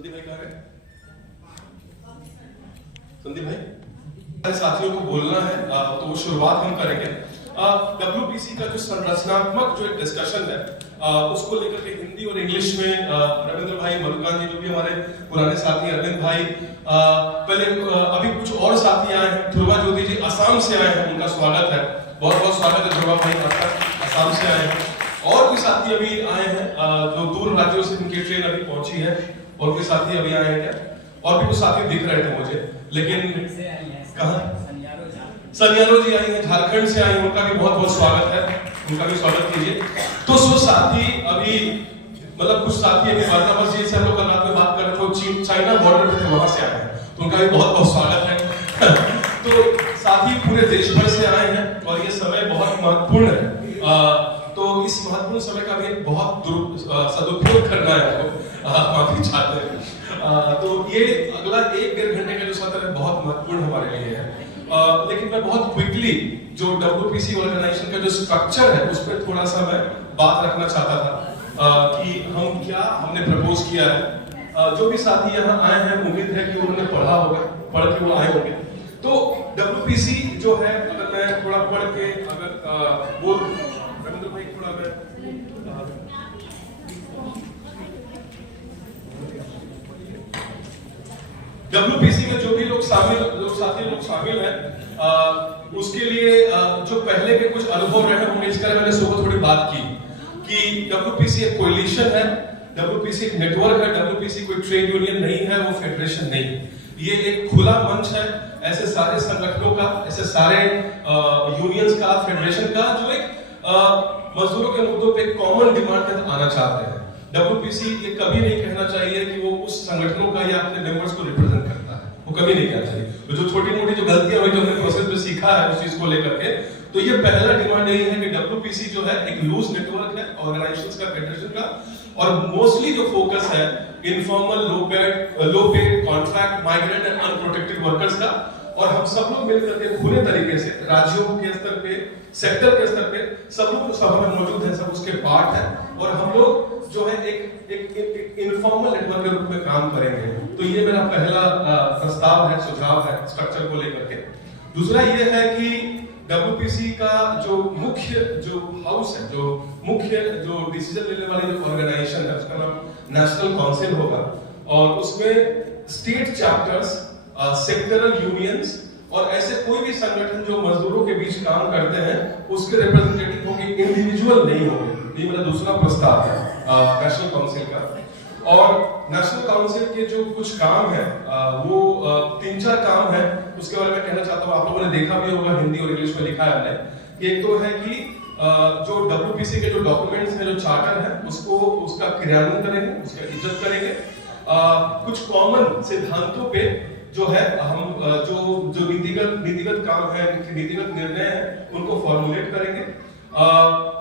संदीप भाई कहाँ गए? संदीप भाई, साथियों को बोलना है तो शुरुआत हम करेंगे। WPC का जो संरचनात्मक जो एक डिस्कशन है उसको लेकर के हिंदी और इंग्लिश में रविंद्र भाई, मधुकांत जी जो भी हमारे पुराने साथी, अरविंद भाई, पहले अभी कुछ और साथी आए हैं, ध्रुवा ज्योति जी असम से आए हैं, उनका स्वागत है, बहुत बहुत स्वागत है ध्रुवा भाई, असम से आए हैं। और भी साथी अभी आए हैं जो दूर राज्यों से उनकी ट्रेन अभी पहुंची है, और भी साथी अभी आए हैं क्या? और भी कुछ साथी दिख रहे थे मुझे, लेकिन कहाँ? सनियारो जी आई हैं, झारखंड से आई, उनका भी बहुत बहुत स्वागत है, उनका भी स्वागत कीजिए। तो सो साथी अभी मतलब कुछ साथी अभी वाराणसी जी से हम लोग कल रात में बात कर रहे थे, चाइना बॉर्डर पे थे, वहां से आए हैं, तो उनका भी बहुत बहुत स्वागत है। तो साथी पूरे देश भर से आए हैं और ये समय बहुत महत्वपूर्ण है, तो इस महत्वपूर्ण समय का भी बहुत सदुपयोग करना है आपको, माफी चाहते हैं। तो ये अगला 1-1.5 घंटे का जो सत्र है बहुत महत्वपूर्ण हमारे लिए है, लेकिन मैं बहुत क्विकली जो WPC ऑर्गेनाइजेशन का जो स्ट्रक्चर है उस पर थोड़ा सा मैं बात रखना चाहता था कि हम क्या हमने प्रपोज किया है। जो भी साथी यहाँ आए हैं उम्मीद है कि उन्होंने पढ़ा होगा, पढ़ के वो आए होंगे। तो WPC जो है, अगर मैं थोड़ा पढ़ के अगर बोल रविंद्र भाई थोड़ा मैं WPC में जो भी लोग शामिल हैं उसके लिए जो पहले के कुछ अनुभव रहे होंगे, इसके बारे में मैंने सुबह थोड़ी बात की कि WPC एक कोएलिशन है, WPC एक नेटवर्क है, WPC कोई ट्रेड यूनियन नहीं है, वो फेडरेशन नहीं, ये एक खुला मंच है ऐसे सारे संगठनों का, ऐसे सारे यूनियंस का, फेडरेशन का, जो एक मजदूरों के मुद्दों पे कॉमन डिमांड के आना चाहते हैं। WPC ये कभी नहीं कहना चाहिए कि वो उस संगठनों का या अपने मेंबर्स को रिप्रेजेंट करता है, वो कभी नहीं कहना चाहिए। तो जो छोटी मोटी जो गलतियां हुई जो हमने प्रोसेस में सीखा है उस चीज को लेकर के, तो ये पहला डिमांड यही है कि WPC जो है एक लूज नेटवर्क है ऑर्गेनाइजेशंस का, फेडरेशन का, और मोस्टली जो फोकस है informal, low paid, contract, migrant and unprotected workers का, और हम सब लोग मिलकर के खुले तरीके से राज्यों के स्तर पे, सेक्टर के स्तर पे सब लोग सभा में मौजूद हैं, सब उसके पार्ट हैं, और हम लोग जो है एक इनफॉर्मल नेटवर्क के रूप में काम करेंगे। तो ये मेरा पहला प्रस्ताव है, सुझाव है स्ट्रक्चर को लेकर के। दूसरा ये है कि WPC का जो मुख्य जो हाउस है, जो मुख्य जो डिसीजन लेने वाली जो ऑर्गेनाइजेशन है, उसका नाम नेशनल काउंसिल होगा, और उसमें स्टेट चैप्टर्स, सेक्टरल यूनियंस और ऐसे कोई भी संगठन जो मजदूरों के बीच काम करते हैं उसके रिप्रेजेंटेटिव होंगे, इंडिविजुअल नहीं होंगे। ये मेरा दूसरा प्रस्ताव है नेशनल काउंसिल का। और नेशनल काउंसिल के जो कुछ काम है वो 3-4 काम है, उसके बारे में कहना चाहता हूँ। आप लोगों ने देखा भी होगा, हिंदी और इंग्लिश में लिखा है हमने। एक तो है कि जो WPC के जो डॉक्यूमेंट्स हैं, जो चार्टर है, उसका क्रियान्वयन करेंगे, उसका इज्जत करेंगे। कुछ कॉमन सिद्धांतों पे जो है हम जो नीतिगत काम है, नीतिगत निर्णय है, उनको फॉर्मुलेट करेंगे।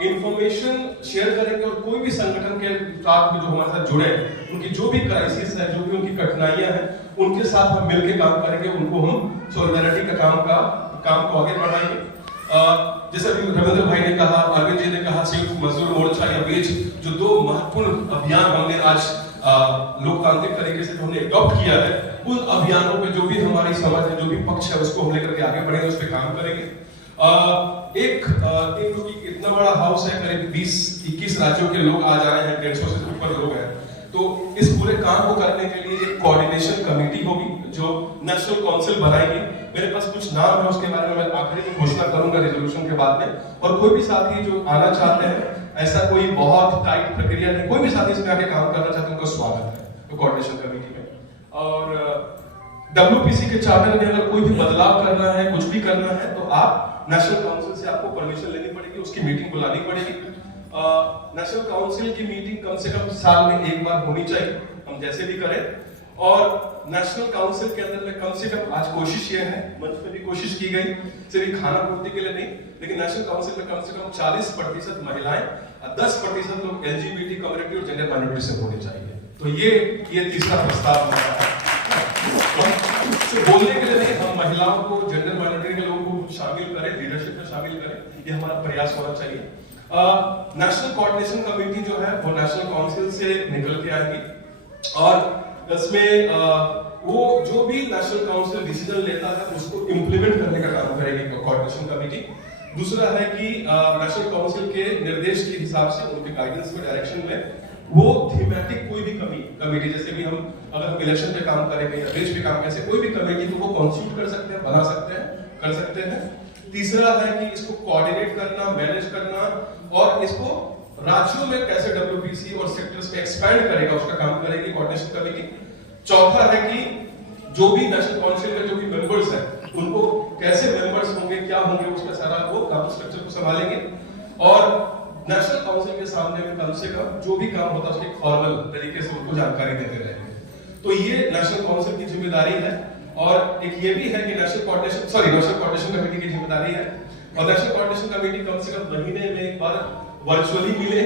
इंफॉर्मेशन शेयर करेंगे, और कोई भी संगठन के साथ में जो हमारे साथ जुड़े हैं, उनकी जो भी क्राइसिस है, जो भी उनकी कठिनाइयां हैं, उनके साथ हम मिलकर काम करेंगे, उनको हम सॉलिडारिटी का काम को आगे बढ़ाएंगे। जैसे अभी रविंद्र भाई ने कहा, अरविंद जी ने कहा, संयुक्त मजदूर मोर्चा या वेज, जो 2 महत्वपूर्ण अभियान हमने आज लोकतांत्रिक तरीके से हमने अडॉप्ट किया है, उन अभियानों पे जो भी हमारी समझ है, जो भी पक्ष है, उसको हम लेकर के आगे बढ़ेंगे, उस पर काम करेंगे। इतना बड़ा हाउस है, करीब 20-21 राज्यों के लोग आज आए हैं, 150 से ऊपर लोग हैं, तो इस पूरे काम को करने के लिए एक कोऑर्डिनेशन कमेटी होगी जो नेशनल काउंसिल बनाएगी। मेरे पास कुछ नाम है, उसके बारे में मैं आखिरी में घोषणा करूंगा रेजोल्यूशन के बाद में। और कोई भी साथी जो आना चाहते हैं, ऐसा कोई बहुत टाइट प्रक्रिया नहीं, कोई भी साथी इसमें आके काम करना चाहते हैं, उनका स्वागत है तो कोऑर्डिनेशन कमेटी में। और WPC के चार्टर में अगर कोई भी बदलाव करना है, कुछ भी करना है, तो आप नेशनल काउंसिल से आपको परमिशन लेनी पड़ेगी, उसकी मीटिंग बुलानी पड़ेगी। नेशनल काउंसिल की मीटिंग कम से कम साल में 1 बार होनी चाहिए, हम जैसे भी करें। और नेशनल काउंसिल के अंदर में कम से कम, आज कोशिश ये है, मंच में भी कोशिश की गई, सिर्फ खाना पूर्ति के लिए नहीं, लेकिन नेशनल काउंसिल में कम से कम 40% महिलाएं, 10% लोग LGBT कम्युनिटी और जेंडर माइनॉरिटी से होने चाहिए। तो ये तीसरा प्रस्ताव हमारा है। तो बोलने के लिए नहीं, हम महिलाओं को, जेंडर माइनॉरिटी के लोगों को शामिल करें, लीडरशिप में शामिल करें, ये हमारा प्रयास होना चाहिए। नेशनल कोऑर्डिनेशन कमेटी जो है वो नेशनल काउंसिल से निकल के आएगी, और इसमें वो जो भी नेशनल काउंसिल डिसीजन लेता है उसको इंप्लीमेंट करने का काम करेगी कोऑर्डिनेशन कमेटी। दूसरा है कि नेशनल काउंसिल के निर्देश के हिसाब से उनके गाइडेंस में, डायरेक्शन में वो थीमेटिक कोई भी कमेटी, जैसे भी हम अगर हम इलेक्शन पे काम करेंगे या देश पे काम कैसे कोई भी कमेटी को वो कॉन्स्टिट्यूट कर सकते हैं, बना सकते हैं, कर सकते हैं। तीसरा है कि इसको कोऑर्डिनेट करना, मैनेज करना और इसको राज्यों में कैसे डब्ल्यूपीसी और सेक्टर्स में एक्सपैंड करेगा उसका काम करेगी कोऑर्डिनेशन कमेटी। चौथा है कि जो भी नेशनल काउंसिल में जो भी मेंबर्स हैं उनको कैसे मेंबर्स होंगे, क्या होंगे, उसका सारा वो काम स्ट्रक्चर को संभालेंगे। और नेशनल काउंसिल के सामने में कम से कम जो भी काम होता है उसके फॉर्मल तरीके से उनको जानकारी देते रहेंगे। तो ये नेशनल काउंसिल की जिम्मेदारी है। और एक ये भी है कि नेशनल कोऑर्डिनेशन कमेटी की जिम्मेदारी है। और नेशनल कोऑर्डिनेशन कमेटी कम से कम महीने में एक बार वर्चुअली मिले,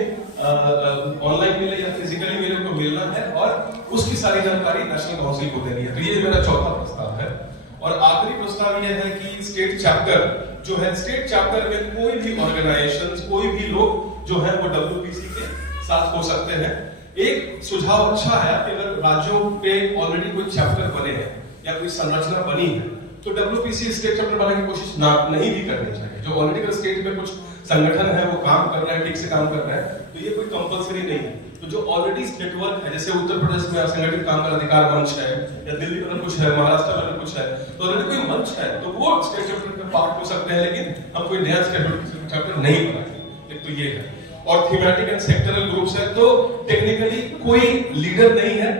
ऑनलाइन मिले या फिजिकली मिले, उनको मिलना है और उसकी सारी जानकारी नेशनल काउंसिल को देनी है। तो ये मेरा चौथा प्रस्ताव है। और आखिरी प्रस्ताव ये है कि स्टेट चैप्टर जो है, स्टेट चैप्टर में कोई भी ऑर्गेनाइजेशंस, कोई भी लोग जो है वो डब्ल्यूपीसी के साथ हो सकते हैं। एक सुझाव अच्छा है कि अगर राज्यों पे ऑलरेडी कोई चैप्टर बने हैं या कोई संरचना बनी है तो डब्ल्यूपीसी स्टेट चैप्टर बनाने की कोशिश नहीं भी करनी चाहिए। जो ऑलरेडी स्टेट में कुछ संगठन है वो काम कर रहे हैं, ठीक से काम कर रहे हैं, तो ये कोई कंपलसरी नहीं है। तो जो ऑलरेडी नेटवर्क है, जैसे उत्तर प्रदेश में संगठित कामगार अधिकार मंच है या दिल्ली में कुछ है, महाराष्ट्र में कुछ है, तो ऑलरेडी कोई मंच है तो वो स्टेट चैप्टर का पार्ट हो सकते हैं। लेकिन हम कोई नया स्टेट चैप्टर नहीं बनाएंगे। एक तो ये है। और थीमेटिक एंड सेक्टरल ग्रुप्स है तो टेक्निकली कोई लीडर नहीं है,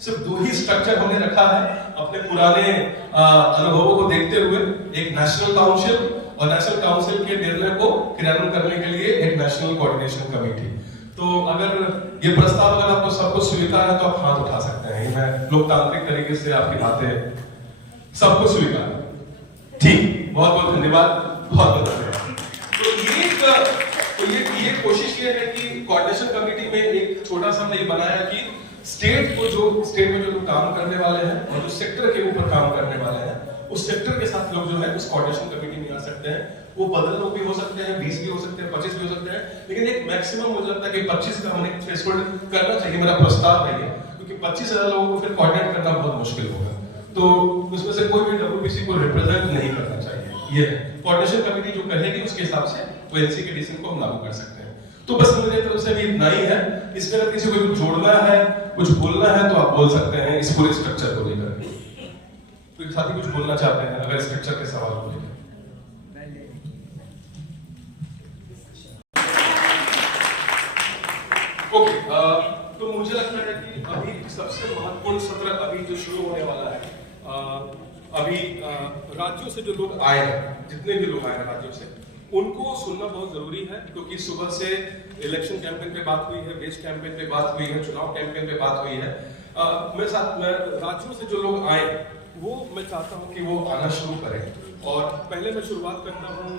सिर्फ दो ही स्ट्रक्चर हमने रखा है अपने पुराने अनुभवों को देखते हुए। एक नेशनल काउंसिल और नेशनल काउंसिल के निर्णय को क्रियान्वयन करने के लिए एक नेशनल कोऑर्डिनेशन कमेटी। तो अगर ये प्रस्ताव अगर आपको सबको स्वीकार है तो आप हाथ उठा सकते हैं। मैं लोकतांत्रिक तरीके से आपकी बातें सबको स्वीकार, ठीक, बहुत बहुत धन्यवाद, बहुत बहुत धन्यवाद। तो ये कोशिश ये है कि कोऑर्डिनेशन कमेटी में एक छोटा सा हमने ये बनाया कि स्टेट में जो लोग काम करने वाले हैं और जो सेक्टर के ऊपर काम करने वाले हैं उस सेक्टर के साथ लोग जो है उस कोऑर्डिनेशन कमेटी में आ सकते हैं। वो बदल लोग भी हो सकते हैं, 20 भी हो सकते हैं, 25 भी हो सकते हैं, लेकिन एक मैक्सिमम मुझे लगता है कि 25 का हमने थ्रेशोल्ड करना चाहिए। मेरा प्रस्ताव है ये, क्योंकि 25,000 लोगों को फिर कोऑर्डिनेट करना बहुत मुश्किल होगा। तो उसमें से कोई भी डब्ल्यूपीसी को रिप्रेजेंट नहीं करना चाहिए। ये कोऑर्डिनेशन कमेटी जो कहेगी उसके हिसाब से वो एनसी के डिसीजन को हम लागू कर सकते हैं। तो बस मेरी तरफ से भी इतना ही है। इसमें अगर किसी को कुछ जोड़ना है, कुछ बोलना है तो आप बोल सकते हैं इस पूरे स्ट्रक्चर को लेकर। कोई साथी कुछ बोलना चाहते हैं अगर स्ट्रक्चर के सवाल को लेकर? ओके, तो मुझे लगता है कि अभी सबसे महत्वपूर्ण सत्र अभी जो शुरू होने वाला है, अभी राज्यों से जो लोग आए हैं, जितने भी लोग आए हैं राज्यों से, उनको सुनना बहुत जरूरी है। क्योंकि सुबह से इलेक्शन कैंपेन पे बात हुई है, वेज कैंपेन पे बात हुई है, चुनाव कैंपेन पे बात हुई है। मैं राज्यों से जो लोग आए वो मैं चाहता हूं कि वो आना शुरू करें। और पहले मैं शुरुआत करता हूं